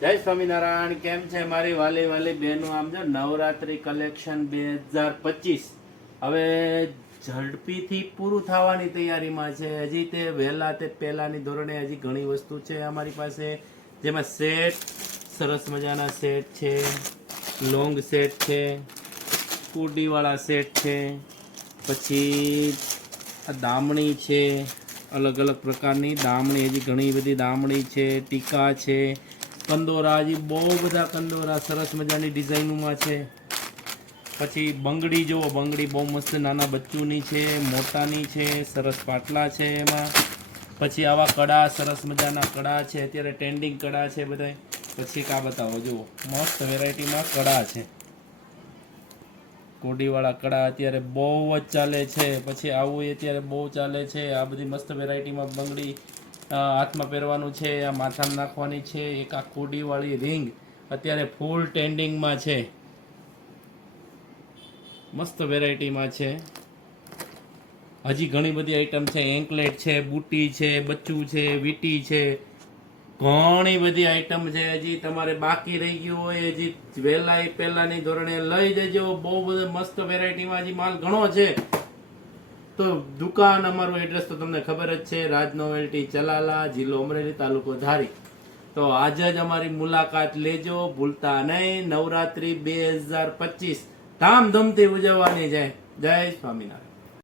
જય સ્વામિનારાયણ. કેમ છે મારી વાલી વાલી બહેનો? આમ જો નવરાત્રી કલેક્શન 2025 હવે ઝડપીથી પૂરું થવાની તૈયારીમાં છે. હજી તે વહેલા તે પહેલાની ધોરણે હજી ઘણી વસ્તુ છે અમારી પાસે, જેમાં સેટ, સરસ મજાના સેટ છે, લોંગ સેટ છે, કુડીવાળા સેટ છે, પછી આ દામણી છે, અલગ અલગ પ્રકારની દામણી, હજી ઘણી બધી દામણી છે, ટીકા છે, કંદોરા, હજી બહુ બધા કંદોરા સરસ મજાની ડિઝાઇનોમાં છે. પછી બંગડી જુઓ, બંગડી બહુ મસ્ત નાના બચ્ચુની છે, મોટાની છે, સરસ પાટલા છે એમાં. પછી આવા કડા, સરસ મજાના કડા છે, અત્યારે ટ્રેન્ડિંગ કડા છે બધાય. પછી કા બતાવો, જુઓ મસ્ત વેરાયટીમાં કડા છે, કોડીવાળા કડા અત્યારે બહુ જ ચાલે છે. પછી આવું અત્યારે બહુ ચાલે છે. આ બધી મસ્ત વેરાયટીમાં બંગડી હાથમાં પહેરવાનું છે, આ માથામાં નાખવાની છે. એક આ કોડીવાળી રિંગ અત્યારે ફૂલ ટ્રેન્ડિંગમાં છે, મસ્ત વેરાયટીમાં છે. હજી ઘણી બધી આઈટમ છે, એન્કલેટ છે, બુટી છે, બચ્ચું છે, વીટી છે, ઘણી બધી આઈટમ છે. હજી તમારે બાકી રહી ગયું હોય, હજી વહેલા પહેલાની ધોરણે લઈ જજો. બહુ બધો મસ્ત વેરાયટીમાં હજી માલ ઘણો છે. તો દુકાન, અમારું એડ્રેસ તો તમને ખબર જ છે, રાજ નોવેલ્ટી, ચલાલા, જિલ્લો અમરેલી, તાલુકો ધારી. તો આજે જ અમારી મુલાકાત લેજો, ભૂલતા નહીં. નવરાત્રી 2025 ધામધૂમથી ઉજવવાની છે. જય સ્વામિનારાયણ.